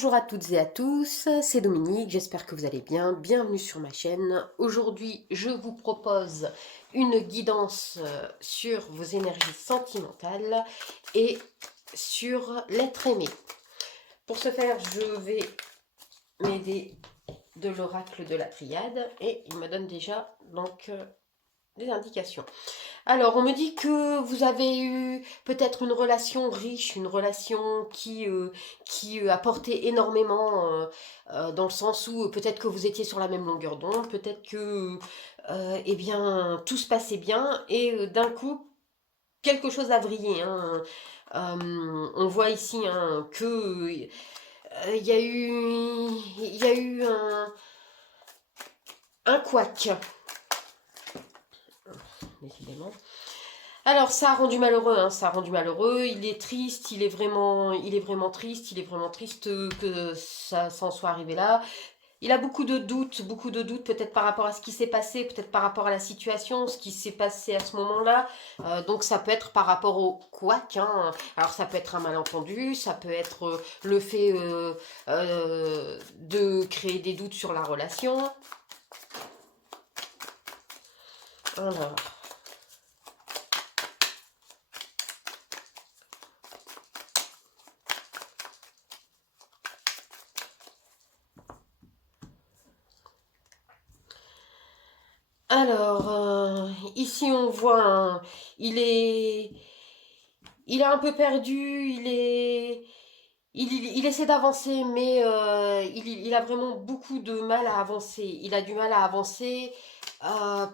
Bonjour à toutes et à tous, c'est Dominique, j'espère que vous allez bien, bienvenue sur ma chaîne. Aujourd'hui, je vous propose une guidance sur vos énergies sentimentales et sur l'être aimé. Pour ce faire, je vais m'aider de l'oracle de la triade et il me donne déjà donc des indications. Alors, on me dit que vous avez eu peut-être une relation riche, une relation qui apportait énormément, dans le sens où peut-être que vous étiez sur la même longueur d'onde, peut-être que, eh bien, tout se passait bien, et d'un coup, quelque chose a vrillé, hein. On voit ici hein, que il y a eu un couac, décidément. Alors ça a rendu malheureux, hein, ça a rendu malheureux, il est triste, il est vraiment triste, que ça s'en soit arrivé là. Il a beaucoup de doutes peut-être par rapport à ce qui s'est passé, peut-être par rapport à la situation, ce qui s'est passé à ce moment-là. Donc ça peut être par rapport au couac, hein. Alors ça peut être un malentendu, ça peut être le fait de créer des doutes sur la relation. Alors... Alors, ici on voit, il est un peu perdu, il essaie d'avancer, mais il a vraiment beaucoup de mal à avancer. Il a du mal à avancer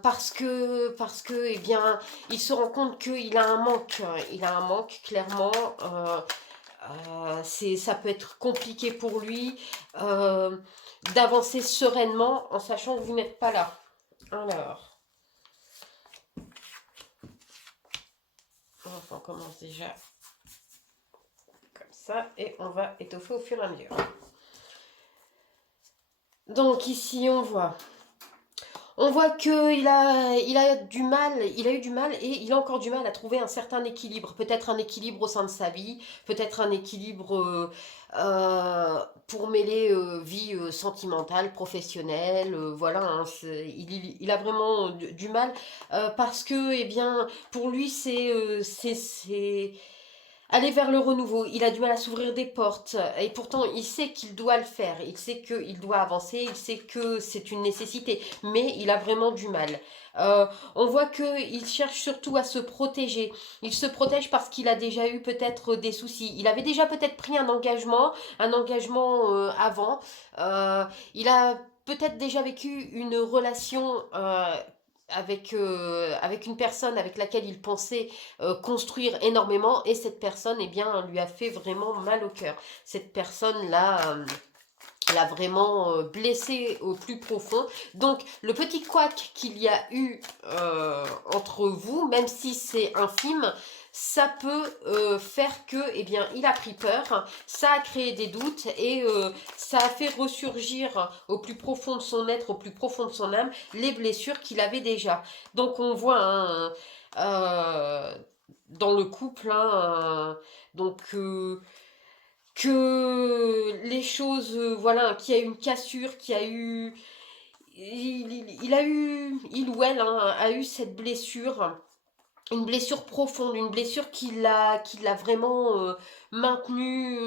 parce que, eh bien, il se rend compte qu'il a un manque. Il a un manque, clairement. Ça peut être compliqué pour lui euh, d'avancer sereinement en sachant que vous n'êtes pas là. Alors, on commence déjà comme ça et on va étoffer au fur et à mesure. Donc ici on voit que il a du mal, il a eu du mal et il a encore du mal à trouver un certain équilibre. Peut-être un équilibre au sein de sa vie, peut-être un équilibre pour mêler vie sentimentale, professionnelle. Voilà, hein, il a vraiment du mal parce que, eh bien, pour lui, c'est aller vers le renouveau. Il a du mal à s'ouvrir des portes et pourtant il sait qu'il doit le faire. Il sait qu'il doit avancer, il sait que c'est une nécessité, mais il a vraiment du mal. On voit qu'il cherche surtout à se protéger. Il se protège parce qu'il a déjà eu peut-être des soucis. Il avait déjà peut-être pris un engagement avant. Euh, il a peut-être déjà vécu une relation avec une personne avec laquelle il pensait construire énormément et cette personne eh bien lui a fait vraiment mal au cœur. Cette personne là l'a vraiment blessé au plus profond. Donc le petit couac qu'il y a eu entre vous, même si c'est infime, ça peut faire que, eh bien, il a pris peur, ça a créé des doutes et ça a fait ressurgir au plus profond de son être, au plus profond de son âme, les blessures qu'il avait déjà. Donc on voit dans le couple, hein, donc que les choses, voilà, qu'il y a eu une cassure, qu'il y a eu, il a eu, il ou elle hein, a eu cette blessure, une blessure profonde, une blessure qui l'a vraiment maintenu,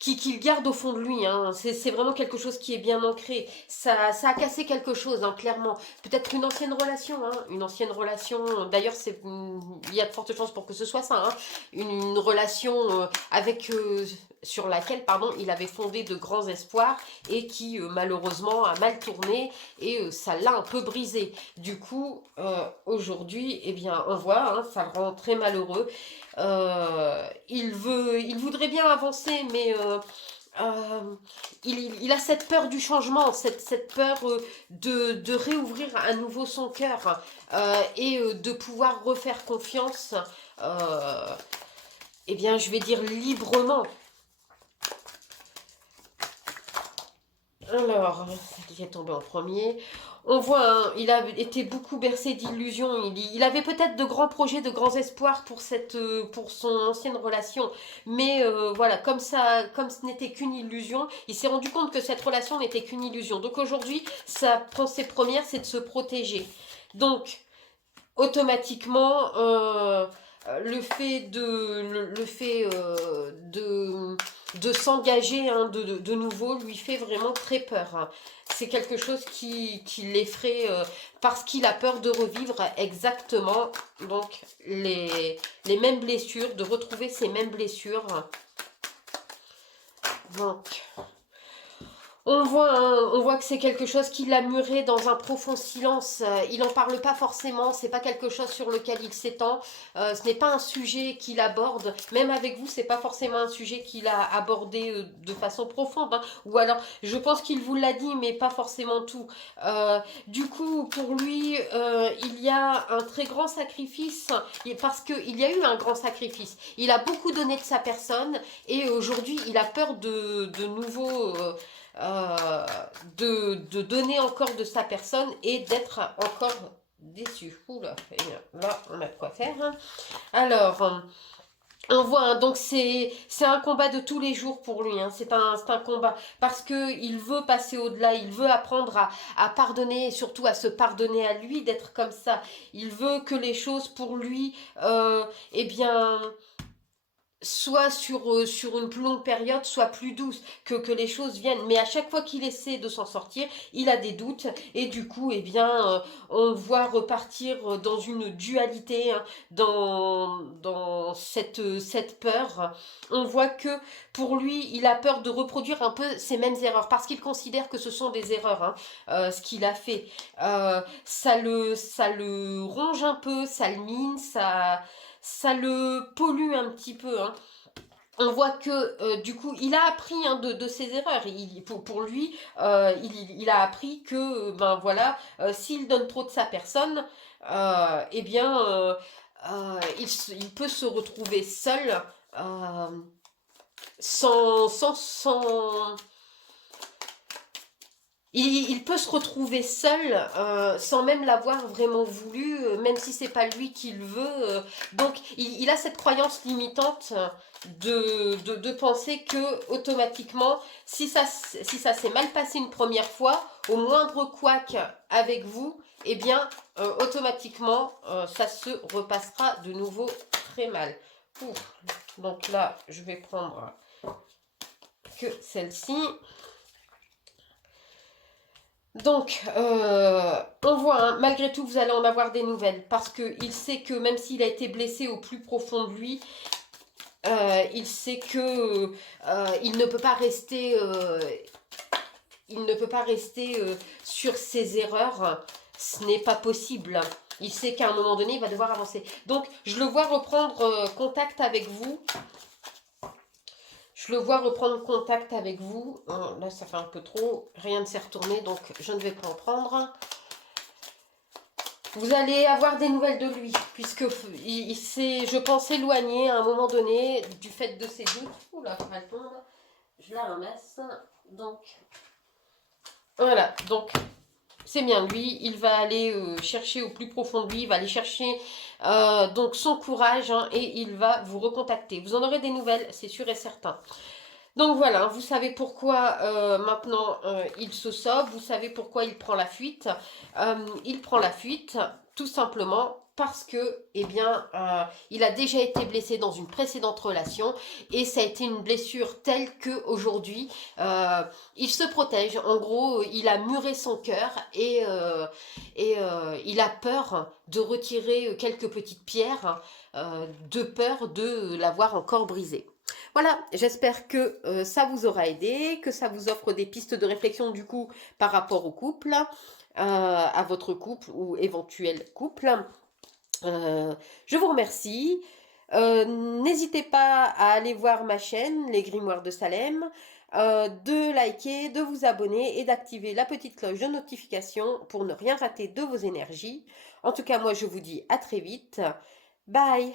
qu'il garde au fond de lui. Hein. C'est vraiment quelque chose qui est bien ancré. Ça a cassé quelque chose, hein, clairement. Peut-être une ancienne relation. Hein, une ancienne relation. D'ailleurs, il y a de fortes chances pour que ce soit ça. Hein, une relation sur laquelle pardon, il avait fondé de grands espoirs et qui malheureusement a mal tourné et ça l'a un peu brisé. Du coup, aujourd'hui, eh bien, on voit, hein, ça le rend très malheureux. Il voudrait bien avancer, mais il a cette peur du changement, cette peur de réouvrir à nouveau son cœur et de pouvoir refaire confiance, eh bien, je vais dire librement. Alors, celle qui est tombée en premier. On voit, hein, il a été beaucoup bercé d'illusions. Il avait peut-être de grands projets, de grands espoirs pour son ancienne relation. Mais voilà, comme ce n'était qu'une illusion, il s'est rendu compte que cette relation n'était qu'une illusion. Donc aujourd'hui, sa pensée première, c'est de se protéger. Donc, automatiquement, le fait de s'engager, hein, de nouveau lui fait vraiment très peur, hein. C'est quelque chose qui l'effraie parce qu'il a peur de revivre exactement donc les mêmes blessures, de retrouver ces mêmes blessures. Donc, on voit que c'est quelque chose qui l'a muré dans un profond silence. Il n'en parle pas forcément, c'est pas quelque chose sur lequel il s'étend. Ce n'est pas un sujet qu'il aborde. Même avec vous, c'est pas forcément un sujet qu'il a abordé de façon profonde, hein. Ou alors, je pense qu'il vous l'a dit, mais pas forcément tout. Du coup, pour lui, il y a un très grand sacrifice, parce qu'il y a eu un grand sacrifice. Il a beaucoup donné de sa personne, et aujourd'hui, il a peur de nouveau... euh, de donner encore de sa personne et d'être encore déçu. Oula, là, on a de quoi faire, hein. Alors, on voit, hein, donc c'est un combat de tous les jours pour lui, hein. C'est un combat parce que il veut passer au-delà, il veut apprendre à pardonner et surtout à se pardonner à lui d'être comme ça. Il veut que les choses pour lui, eh bien, soit sur une plus longue période, soit plus douce, que les choses viennent. Mais à chaque fois qu'il essaie de s'en sortir, il a des doutes. Et du coup, eh bien, on voit repartir dans une dualité, hein, dans cette peur. On voit que pour lui, il a peur de reproduire un peu ces mêmes erreurs. Parce qu'il considère que ce sont des erreurs, hein, ce qu'il a fait. Ça le ronge un peu, ça le mine, ça le pollue un petit peu, hein. On voit que du coup il a appris, hein, de ses erreurs. Pour lui, il a appris que ben voilà, s'il donne trop de sa personne, eh bien il peut se retrouver seul, euh, sans il peut se retrouver seul sans même l'avoir vraiment voulu, même si c'est pas lui qui le veut. Donc il a cette croyance limitante de penser que automatiquement, si ça s'est mal passé une première fois, au moindre couac avec vous, eh bien automatiquement ça se repassera de nouveau très mal. Ouf. Donc là, je vais prendre que celle-ci. Donc, on voit, hein, malgré tout, vous allez en avoir des nouvelles. Parce qu'il sait que même s'il a été blessé au plus profond de lui, il sait que il ne peut pas rester, sur ses erreurs. Ce n'est pas possible. Il sait qu'à un moment donné, il va devoir avancer. Donc, je le vois reprendre contact avec vous. Je le vois reprendre contact avec vous. Là, ça fait un peu trop. Rien ne s'est retourné, donc je ne vais pas en prendre. Vous allez avoir des nouvelles de lui, puisque il s'est, je pense, éloigné à un moment donné du fait de ses doutes. Oula, elle tombe. Je la ramasse. Donc, voilà. Donc, c'est bien lui. Il va aller chercher au plus profond de lui. Il va aller chercher donc son courage, hein, et il va vous recontacter. Vous en aurez des nouvelles, c'est sûr et certain. Donc voilà, vous savez pourquoi maintenant il se sauve, vous savez pourquoi il prend la fuite. Il prend la fuite tout simplement parce que, eh bien, il a déjà été blessé dans une précédente relation et ça a été une blessure telle que aujourd'hui il se protège. En gros, il a muré son cœur et il a peur de retirer quelques petites pierres de peur de l'avoir encore brisé. Voilà, j'espère que ça vous aura aidé, que ça vous offre des pistes de réflexion du coup par rapport au couple, à votre couple ou éventuel couple. Je vous remercie. N'hésitez pas à aller voir ma chaîne, Les Grimoires de Salem, de liker, de vous abonner et d'activer la petite cloche de notification pour ne rien rater de vos énergies. En tout cas, moi je vous dis à très vite. Bye!